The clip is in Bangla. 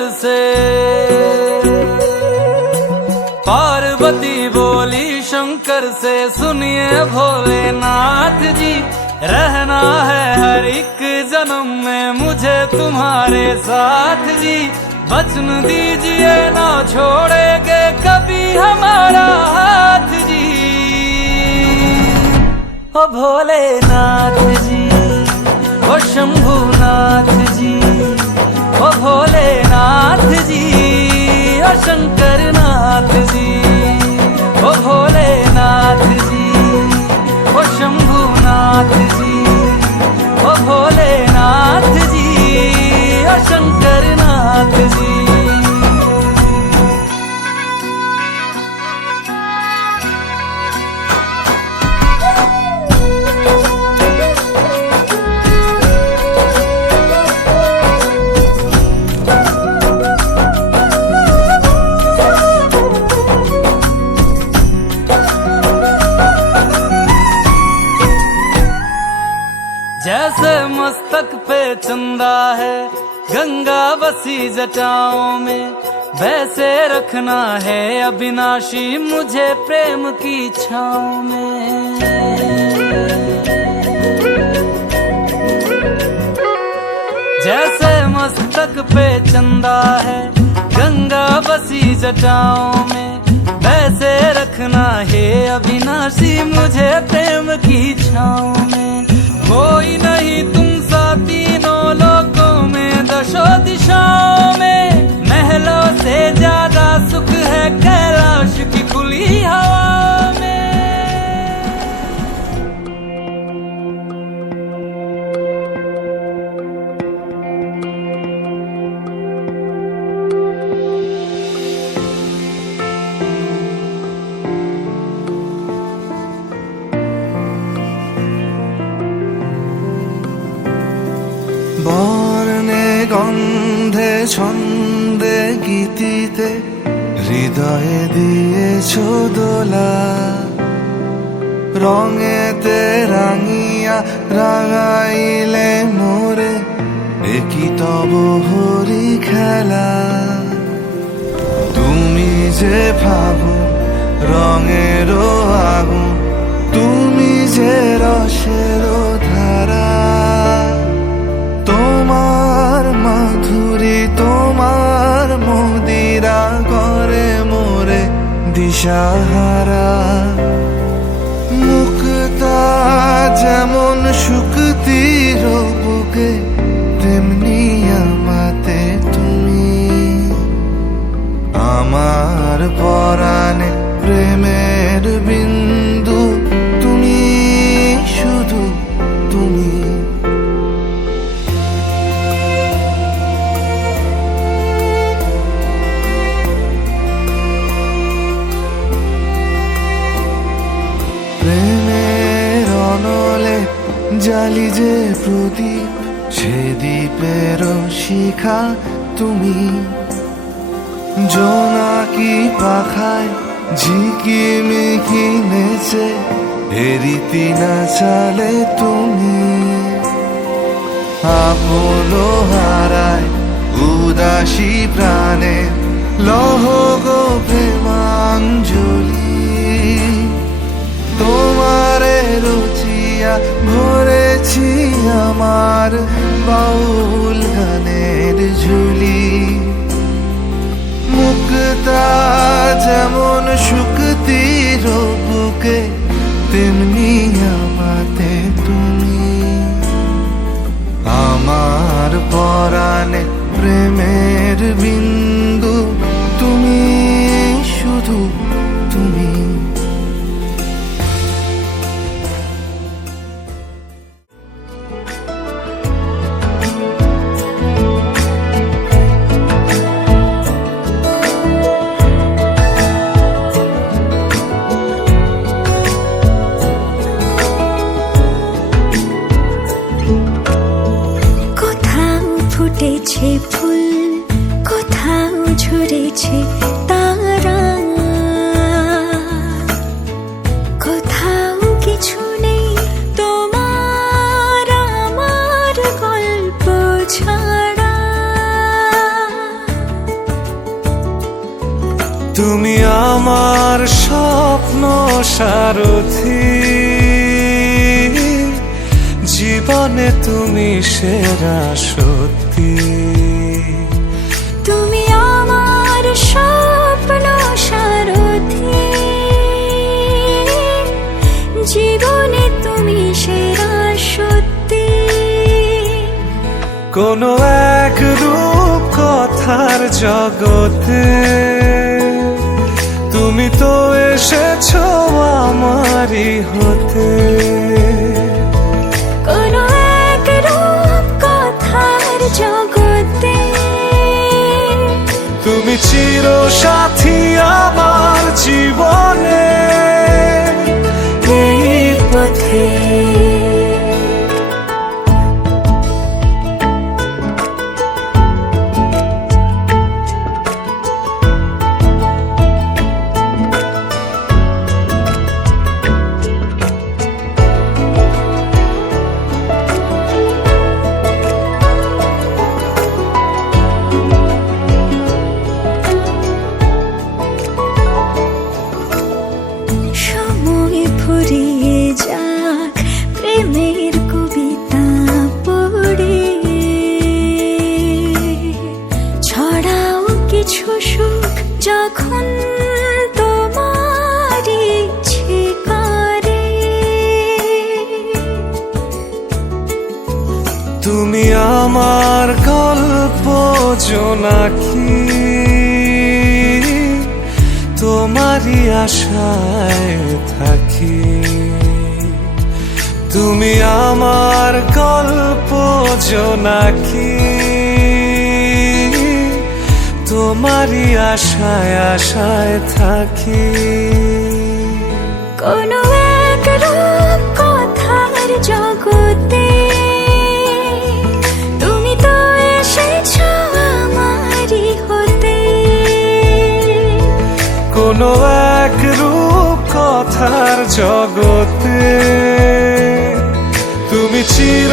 शंकर से। पार्वती बोली शंकर से, सुनिए भोलेनाथ जी, रहना है हर एक जन्म में मुझे तुम्हारे साथ जी। वचन दीजिए ना छोड़ेंगे कभी हमारा हाथ जी। ओ भोलेनाथ जी, ओ शंभुनाथ जी, ओ भोलेनाथ जी, ओ शंकरनाथ जी। ओ भोलेनाथ जी, ओ शंभुनाथ जी, ओ भोलेनाथ जी, ओ शंकरनाथ जी। जैसे मस्तक पे चंदा है गंगा बसी जटाओं में, वैसे रखना है अविनाशी मुझे प्रेम की छाँव में। जैसे मस्तक पे चंदा है गंगा बसी जटाओं में, वैसे रखना है अविनाशी मुझे प्रेम की छाँव में। कोई नहीं तुम सा तीनों लोकों में, दशो दिशाओं में, महलों से ज्यादा सुख है कैलाश की खुली हवा में। বর্ণে গন্ধে ছন্দে গীতিতে হৃদয়ে দিয়েছ দোলা, রঙেতে রাঙিয়া রাঙাইলে মোরে একই তব হরি খেলা। তুমি যে ফাগুন রঙেরও আগুন, তুমি যে রসেরও ধারা, তোমার মাধুরী তোমার মদিরা করে মোরে দিশাহারা। মুক্তা যেমন শুকতির বুকে, তেমনি আমাতে তুমি। আমার পরাণে প্রেমের বিন্দু তুমি, শুধু তুমি। প্রেমের অনলে জালি যে প্রদীপ, সে দ্বীপের শিখা তুমি। জোনাকি পাখায় ঝিকিমিকি নেচে হেরিতি না চালে তুমি। আপন হারায় উদাসী প্রাণে লহ গো প্রেমাঞ্জলি। তোমারে রুচিয়া ভরেছি আমার বাউল গানের ঝুলি। মুক্তা যেমন শুকতির বুকে, তেমনি আমাতে তুমি। আমার পরাণে প্রেমের বিন্দু তুমি, শুধু তুমি। ফুটেছে ফুল, কোথাও ঝরেছে তারা, তুমি আমার স্বপ্ন সারথি, জীবনে তুমি সেরা সত্যি। তুমি আমার স্বপ্ন সারথি, জীবনে তুমি সেরা সত্যি। কোনো এক রূপ কথার জগতে তুমি তো এসেছো আমারই হতে। কোনো এক রূপ কথার জগতে তুমি চির সাথী আমার জীবনে এই পথে। সময় ফুরিয়ে যাক প্রেমের কবিতা পড়ে, ছড়াও কিছু সুখ যখন তোমার ইচ্ছে করে। তুমি আমার গল্প জোনাকি, তোমারই আশায় থাকি। তুমি আমার গল্প জোনাকি, তোমারই আশায় আশায় থাকি। কোনো এক রূপ কথার জগতে তুমি তো এসেছো আমারই হতে। কোনো এক রূপ কথার জগতে তুমি চির